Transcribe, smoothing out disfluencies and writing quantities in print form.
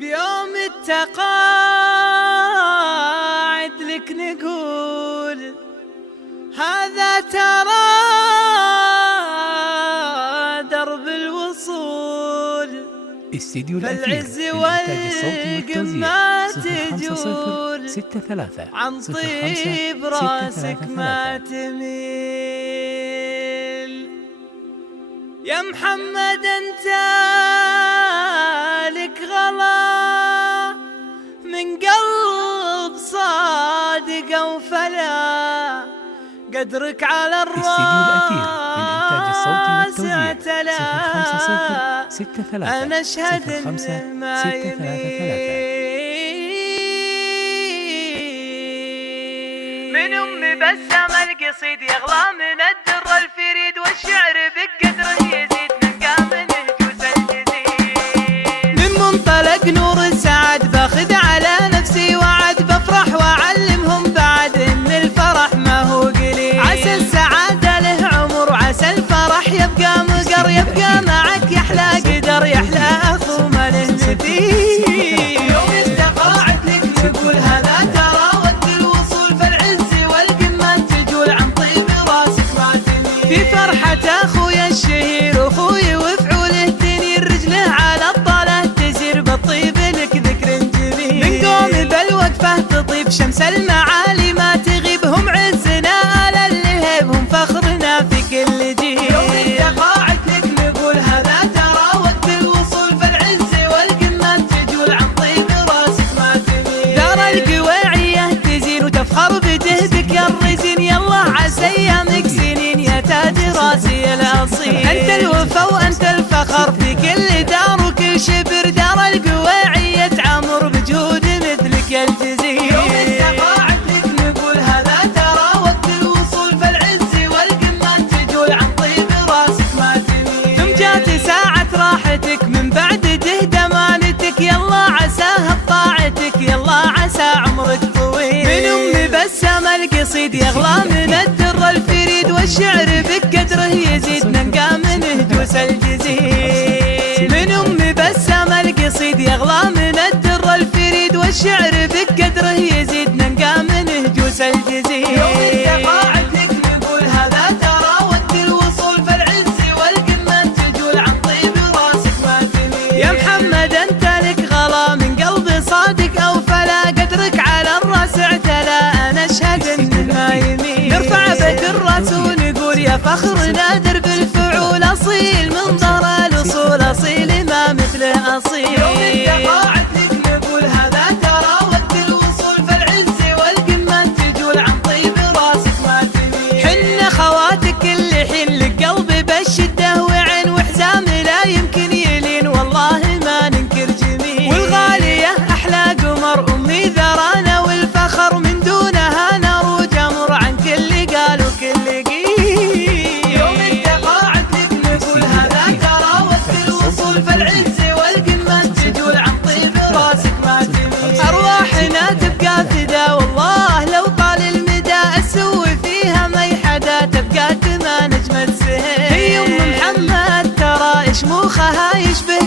بيوم التقاعد لك نقول هذا ترى درب الوصول. استديو الأثير فالعز للإنتاج الصوتي والقمة والتوزيع تجول عن طيب راسك ما تميل. يا محمد انت لك غلا من قلب صادق وفلا، قدرك على الراس اعتلى. أنا أشهد إن ما يميل. من أمي بسم القصيد يغلى من الدر الفريد، والشعر بقدره يزيد من قام نهجوس الجديد. من منطلق نور السعد باخذ على نفسي وعد، بفرح وأعلمهم بعد إن الفرح ما هو قليل. عسى السعادة له عمر وعسى الفرح يبقى مقر، يبقى معك يحلى قدر يحلى أخو ما له مثيل. يوم استقاعد لك نقول هذا ترى وقت الوصول، فالعز والقمة تجول عن طيب راسك ما تميل. في فرحة أخويا الشهير أخوي وفعوله تنير، رجله على الطلة تسير بالطيب لك ذكر جميل. من قوم بالوقفة تطيب شمس المعالي ما تغيب، هم عزنا على اللهب هم فخرنا في كل جيل. يوم التقاعد لك نقول هذا ترى وقت الوصول، فالعز والقمة تجول عن طيب راسك ما تميل. دار القواعية تزين وتفخر بدهبك يا الرزين، يلا عسى ايامك سنين يا تاج راسي الاصيل. انت الوفا وانت الفخر في كل دار وكل شبر، دار القواعية تعمر بجهود مثلك يا الجزير. يوم التقاعد لك نقول هذا ترى وقت الوصول، فالعز والقمة تجول عن طيب راسك ما تميل. ثم جات ساعة راحتك من بعد جهد امانتك، يلا عساها بطاعتك يلا عسى عمرك طويل. من أمي بسم القصيد يغلى من الدر الفريد، والشعر بقدره يزيد ننقى من هجوس الجزيل. من أمي بسم القصيد يغلى من الدر الفريد، والشعر بقدره يزيد ننقى من هجوس الجزيل. يوم التقاعد لك نقول هذا ترى وقت الوصول، فالعز والقمة تجول عن طيب راسك ما تميل. يا محمد انت لك غلا من قلب صادق او فلا، قدرك على الراس اعتلى. انا اشهد ان ما يميل. نرفع بيت الرسول نقول يا فخرنا درب الفعول، اصيل من ظهر الاصول اصيل ما مثله اصيل. يوم التقاعد لك نقول هذا ترى وقت الوصول، فالعز والقمة تجول عن طيب راسك ما تميل. حنا خواتك كل حين لك قلبي بالشدة وعين، وحزام لا يمكن يلين والله ما ننكر جميل. والغالية احلى قمر امي ذرانا والفخر، من دونها نار وجمر عن كل قال وكل قيل. يوم التقاعد لك نقول هذا ترى وقت الوصول، فالعز والقمة تجول عن طيب راسك ما تميل. ارواحنا تبقى فدا والله لو طال المدى، اسوي فيها ما حدا تبقى كما نجمة سهيل. هي ام محمد ترى شموخها يشبه